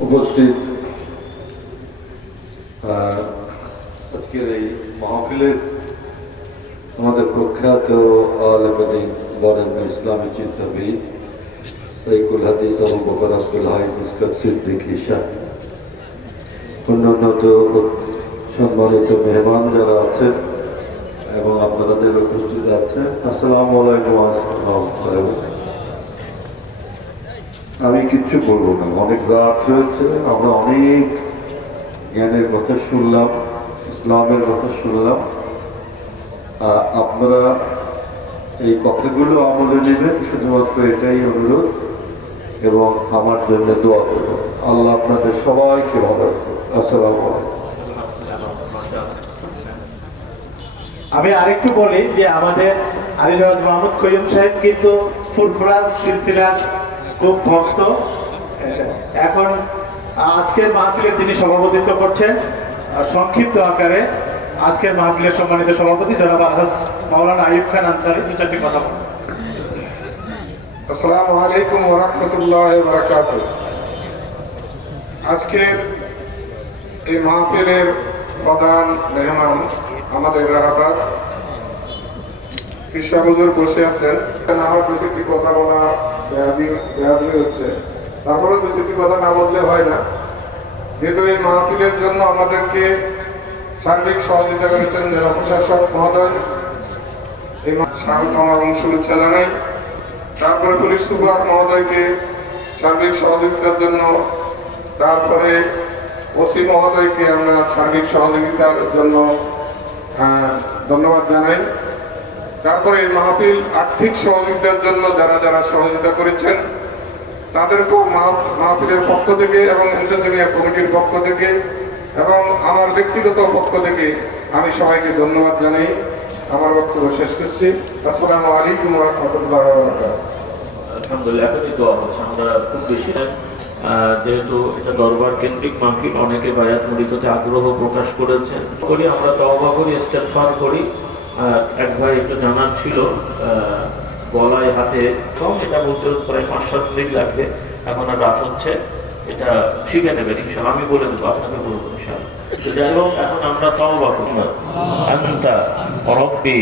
উপস্থিত আজকের এই মাহফিলের আমাদের প্রখ্যাত আলেম বরেন ইসলামী চিন্তাবিদ সাইকুল হাদিস আবু বকর আব্দুল হাই মুসকাত সিদ্দিকী শাহ, অন্যান্য সম্মানিত মেহমান যারা আছেন এবং আপনাদের উপস্থিত আছেন, আসসালামু আলাইকুম। আমি কিচ্ছু বলবো না, অনেক রাত হয়েছে, আমরা অনেক জ্ঞানের কথা শুনলাম, ইসলামের কথা শুনলাম। আপনারা এই কথাগুলো আমলে নেবেন, শুধুমাত্র এটাই অনুরোধ, এবং আমার জন্য দোয়া করবেন। আল্লাহ আপনাদের সবাইকে ভালো রাখবেন। আসসালামু আলাইকুম। আমি আরেকটু বলি যে আমাদের আলিরাজ মাহমুদ করিম সাহেব কিন্তু ফুরফুরা সিলসিলার খুব ভক্ত। এখন আজকের মাহফিলের যিনি সভাপতিত্ব করছেন, সংক্ষিপ্ত আকারে আজকের মাহফিলের সম্মানিত সভাপতি জনাব আলহাজ মাওলানা আইয়ুব খান আনসারী দু চারটি কথা বলেন। আসসালামু আলাইকুম ওয়া রাহমাতুল্লাহি ওয়া বারাকাতুহু। আজকের এই মাহফিলের প্রধান মেহমান আমাদের রাহাবাত কৃষ্ণ হুজুর বসে আছেন। আমার দু চারটি কথা বলা বেয়াদবি হচ্ছে, তারপরে দু চারটি কথা না বললে হয় না। যেহেতু এই মাহফিলের জন্য আমাদেরকে সার্বিক সহযোগিতা করেছেন জেলা প্রশাসক মহোদয়, এই স্বাগত এবং শুভেচ্ছা জানাই। তারপরে পুলিশ সুপার মহোদয়কে সার্বিক সহযোগিতার জন্য, তারপরে ওসি মহোদয়কে আমরা সার্বিক সহযোগিতার জন্য ধন্যবাদ জানাই। তারপরে এই মাহফিল আর্থিক সহযোগিতার জন্য যারা যারা সহযোগিতা করেছেন তাদেরকেও মাহফিলের পক্ষ থেকে এবং ইন্তেজামিয়া কমিটির পক্ষ থেকে এবং আমার ব্যক্তিগত পক্ষ থেকে আমি সবাইকে ধন্যবাদ জানাই। আমার বক্তব্য শেষ করছি। আসসালামু আলাইকুম ওয়া রাহমাতুল্লাহি ওয়া বারাকাতুহু। আলহামদুলিল্লাহ, এখনই দোয়া হচ্ছে। আমরা খুব বেশি না, যেহেতু এটা দরবার কেন্দ্রিক মাহফিল, অনেকে বায়াত মুরিদ হতে আগ্রহ প্রকাশ করেছেন। করি আমরা তওবা করি, ইস্তেগফার করি। এক ভাই একটু জানার ছিল, গলায় হাতে কম, এটা বলতে প্রায় 5-7 মিনিট লাগবে। এখন আর রাত হচ্ছে, এটা শিখে নেবেন ইনশাআল্লাহ, আমি বলে দেবো, আপনাকে বলবো ইনশাআল্লাহ। তো যাই হোক, এখন আমরা তওবা করি। আনতা রাব্বি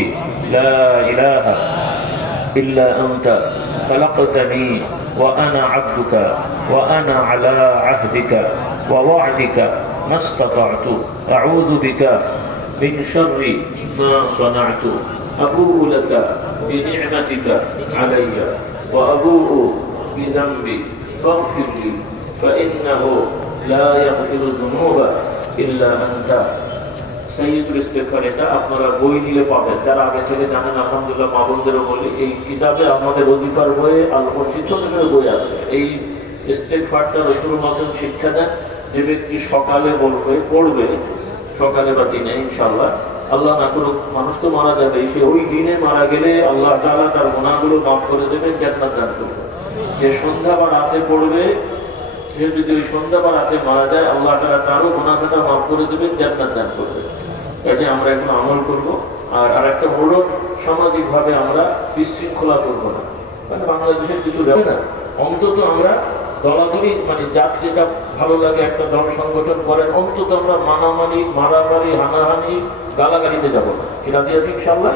লা ইলাহা ইল্লা আনতা خلقتني وأنا عبدك وأنا على عهدك ووعدك ما استطعت أعوذ بك من شر ما صنعت أبوء لك بنعمتك علي وأبوء بذنبي فاغفر لي فإنه لا يغفر الذنوب إلا أنت। সাইয়্যিদুল ইস্তেগফার, এটা আপনারা বই নিলে পাবেন, যারা আগে থেকে জানেন আলহামদুলিল্লাহ। মা বোনদেরও বলি, এই কিতাবে আমাদের অধিকার বইয়ে আল মুরশিদ বই আছে। এই ইস্তেগফারটা রাসূলুল্লাহ শিক্ষা দেন, যে ব্যক্তি সকালে পড়বে সকালে বা দিনে, ইনশাআল্লাহ আল্লাহ না করুক মানুষ তো মারা যাবে, সে ওই দিনে মারা গেলে আল্লাহ তাআলা তার গুনাহগুলো মাফ করে দেবে, জান্নাত দান করবে। যে সন্ধ্যা বা রাতে পড়বে, সে যদি ওই সন্ধ্যা বা রাতে মারা যায়, আল্লাহ তাআলা তারও গুনাহটা মাফ করে দেবেন, জান্নাত দান করবে। এটা আমরা এখন আমল করব। আর একটা হলো, সামাজিকভাবে আমরা বিশৃঙ্খলা করবো না। মানে বাংলাদেশের কিছু ব্যাপার না, অন্তত আমরা দলাদলি, মানে যার যেটা ভালো লাগে একটা দল সংগঠন করেন, অন্তত আমরা মারামারি, হানাহানি, গালাগালিতে যাব না। কি রাজি আছি ইনশাআল্লাহ?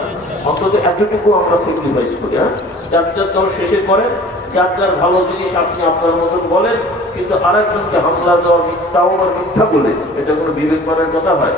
অন্তত এতটুকু আমরা স্যাক্রিফাইস করি। যার যার দল শেষে করেন, যার যার ভালো জিনিস আপনি আপনার মতন বলেন, কিন্তু আরেকজনকে হামলা দেওয়া, মিথ্যা বলে, এটা কোনো বিবেক মানের কথা হয়?